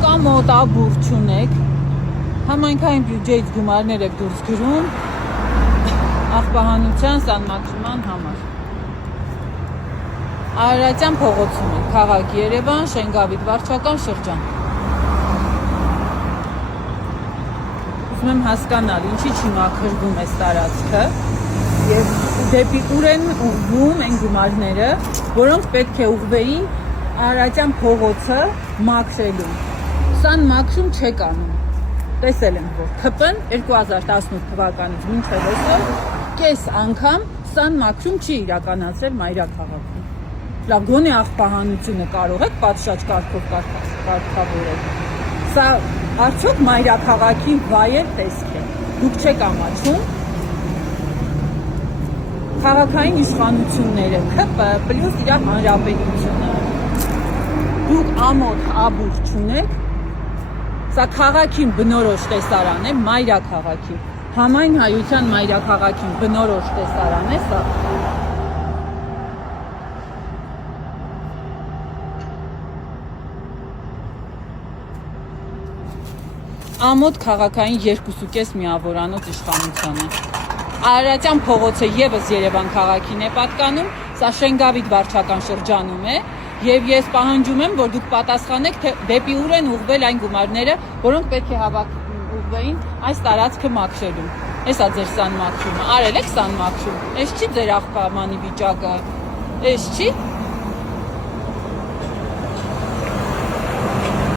կամոտ աբուր չունեք, համայնքային բյուջեից գումարներ եք դուրս գրում աղբահանության սանմաքրման համար։ Արարատյան փողոցում է, քաղաք Երևան, Շենգավիթ վարչական շրջան։ Ուզում եմ հասկանալ, ինչի չի մաքրվում այս տարածքը եւ դեպի ուր են ուղղվում այն գումարները, որոնք պետք է ուղղվեին Արարատյան փողոցը մաքրելու։ Սան մաքրում չեք անում։ Տեսել եմ, որ ՔՊ-ն 2018 թվականից մինչև այսօր կես անգամ սան մաքրում չի իրականացրել մայրաքաղաքում։ Լավ, գոնե աղբահանությունը կարող եք պատշաճ կարգով կարգավորել։ Սա արդյոք մայրաքաղաքի վայել տեսք է։ Դուք չեք ամաչում քաղաքային իշխանությունները, ՔՊ պլյուս իր հանրապետությունը։ Դուք ամոթ աբուր չունեք, սա քաղաքին բնորոշ տեսարան է, մայրաքաղաքին, համայն հայության մայրաքաղաքին բնորոշ տեսարան է սա։ Ամոթ քաղաքային 2.5 միավորանոց իշխանությանը։ Արարատյան փողոցը եւս Երևան քաղաքին է պատկանում, սա Շենգավիթ վարչական շրջանում է, եւ ես պահանջում եմ, որ դուք պատասխանեք, թե դեպի ուր են ուղղվել այն գումարները, որոնք պետք է ուղղվեին այս տարածքը մաքրելու։ Էսա ձեր սան մաքրումը, արել եք սան մաքրում, էս չի ձեր աղբամանի վիճակը, էս չի։